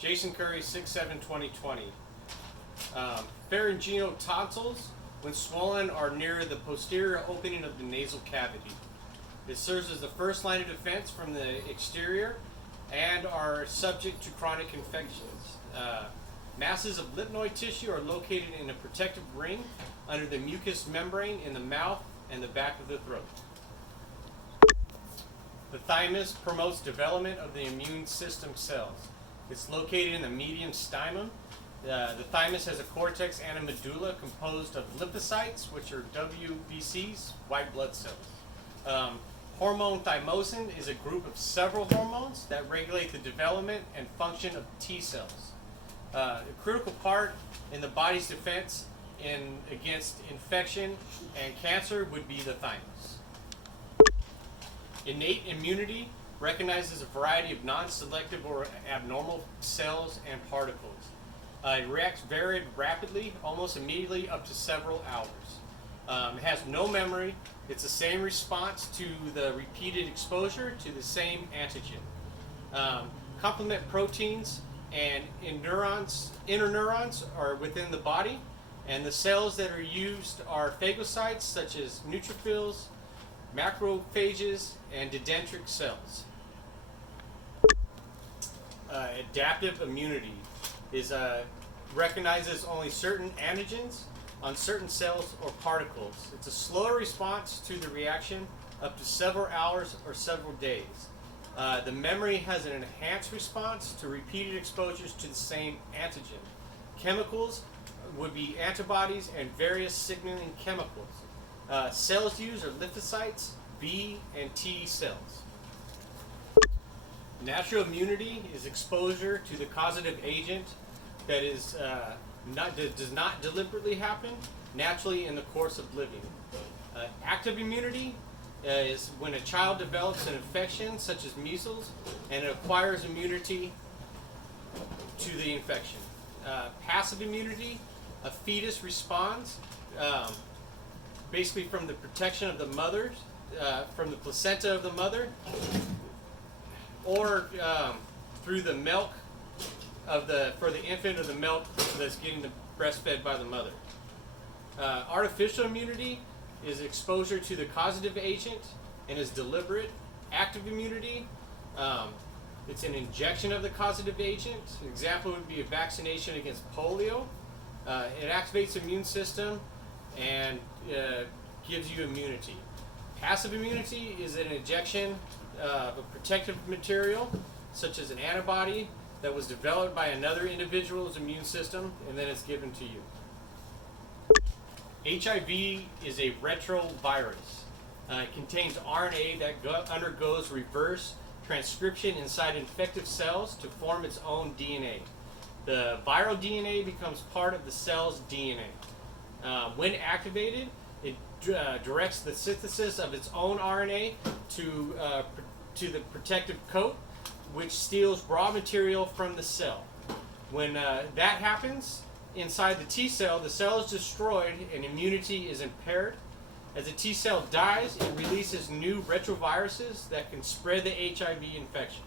Jason Curry, 6/7/2020. Pharyngeal tonsils, when swollen, are near the posterior opening of the nasal cavity. It serves as the first line of defense from the exterior and are subject to chronic infections. Masses of lymphoid tissue are located in a protective ring under the mucous membrane in the mouth and the back of the throat. The thymus promotes development of the immune system cells. It's located in the medium stymon. The thymus has a cortex and a medulla composed of lymphocytes, which are WBCs, white blood cells. Hormone thymosin is a group of several hormones that regulate the development and function of T cells. A critical part in the body's defense against infection and cancer would be the thymus. Innate immunity recognizes a variety of non-selective or abnormal cells and particles. It reacts very rapidly, almost immediately, up to several hours. It has no memory. It's the same response to the repeated exposure to the same antigen. Complement proteins and interneurons are within the body, and the cells that are used are phagocytes such as neutrophils, macrophages, and dendritic cells. Adaptive immunity recognizes only certain antigens on certain cells or particles. It's a slower response to the reaction, up to several hours or several days. The memory has an enhanced response to repeated exposures to the same antigen. Chemicals would be antibodies and various signaling chemicals. Cells used are lymphocytes, B and T cells. Natural immunity is exposure to the causative agent that does not deliberately happen naturally in the course of living. Active immunity is when a child develops an infection such as measles and it acquires immunity to the infection. Passive immunity, a fetus responds basically from the protection of the mother, from the placenta of the mother, or through the milk for the infant, or the milk that's getting breastfed by the mother. Artificial immunity is exposure to the causative agent and is deliberate. Active immunity, it's an injection of the causative agent. An example would be a vaccination against polio. It activates the immune system and gives you immunity. Passive immunity is an injection of a protective material, such as an antibody that was developed by another individual's immune system, and then it's given to you. HIV is a retrovirus. It contains RNA that undergoes reverse transcription inside infective cells to form its own DNA. The viral DNA becomes part of the cell's DNA. When activated, it directs the synthesis of its own RNA to the protective coat, which steals raw material from the cell. When that happens inside the T cell, the cell is destroyed and immunity is impaired. As the T cell dies, it releases new retroviruses that can spread the HIV infection.